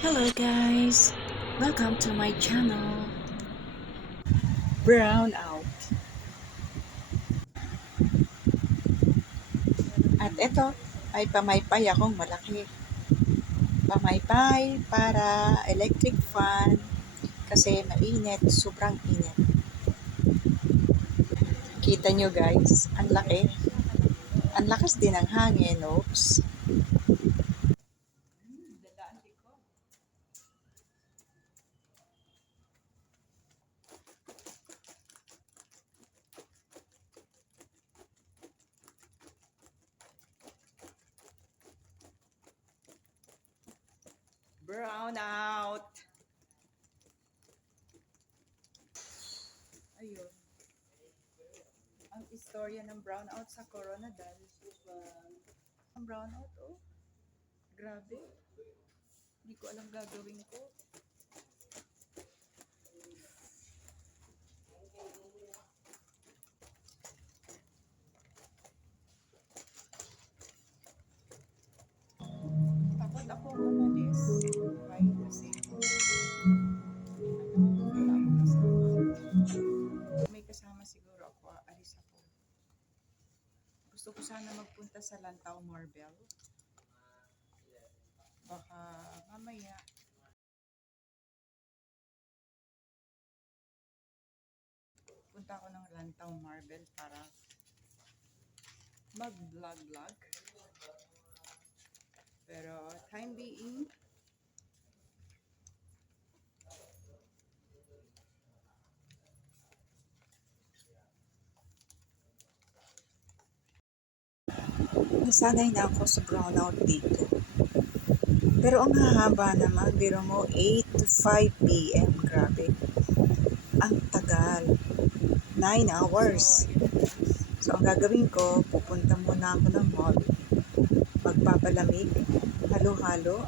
Hello guys! Welcome to my channel. Brown out. At ito ay pamaypay akong malaki. Pamaypay para electric fan kasi mainit, sobrang init. Kita nyo guys, ang laki. Ang lakas din ng hangin, oops. Brown out. Ayun. Ang istorya ng brownout sa Corona dahil ang brownout, oh. Grabe. Hindi ko alam gagawin ko. Takot ako umalis. Why? Kasi may kasama siguro ako, alis ako. Gusto ko sana magpunta sa Lantaw Marbel. Baka mamaya punta ako ng Lantaw Marbel para mag-vlog. Pero time being, nasanay na ako sa brownout dito. Pero ang hahaba naman, biro mo 8 to 5 p.m. Grabe. Ang tagal. 9 hours. So ang gagawin ko, pupunta muna ako ng mall. Magpapalamig. Halo-halo.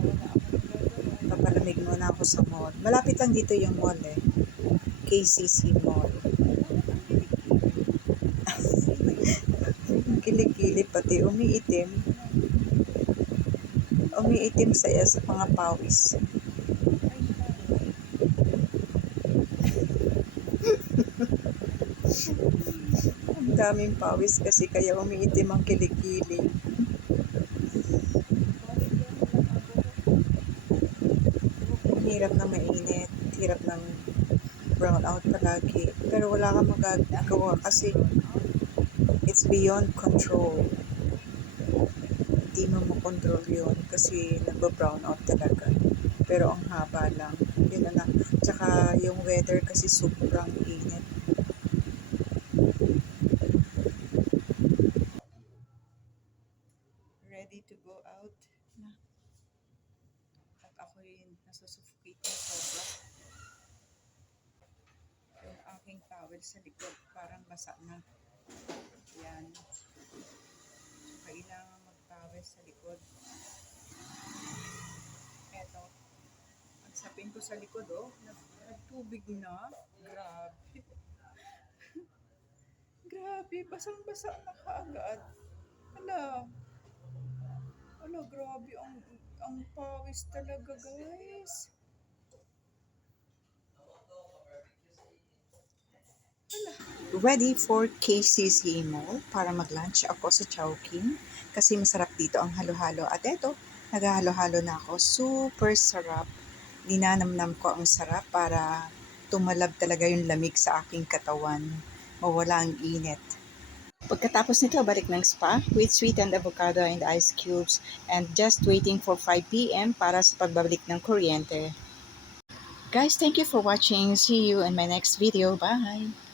Papalamig muna ako sa mall. Malapit lang dito yung mall eh. KCC Mall. Kilikili pati umiitim. Umiitim saya sa mga pawis. Ang daming pawis kasi kaya umiitim ang kilikili. Ang hirap na mainit. Hirap ng brownout palagi. Pero wala kang magagawa kasi it's beyond control. Hindi mo makontrol yun kasi nagba-brownout talaga. Pero ang haba lang. Yun na. Tsaka yung weather kasi sobrang init. Ready to go out na. At ako'y nasusuffocate na sobra. Yung aking towel sa likod parang basa na. Yan. Kailangan mag-towel sa likod. Eto. Ang sapin ko sa likod, oh. Nagtubig na. Grabe. Grabe. Basang-basa na kaagad. Hala. Hala, grabe. Ang pawis talaga, guys. Ready for KCC Mall para mag-lunch ako sa Chowking kasi masarap dito ang halo-halo. At eto, naghahalo-halo na ako. Super sarap. Ninanamnam ko ang sarap para tumalab talaga yung lamig sa aking katawan. Mawala ang init. Pagkatapos nito, balik ng spa with sweetened avocado and ice cubes and just waiting for 5 p.m. para sa pagbabalik ng kuryente. Guys, thank you for watching. See you in my next video. Bye!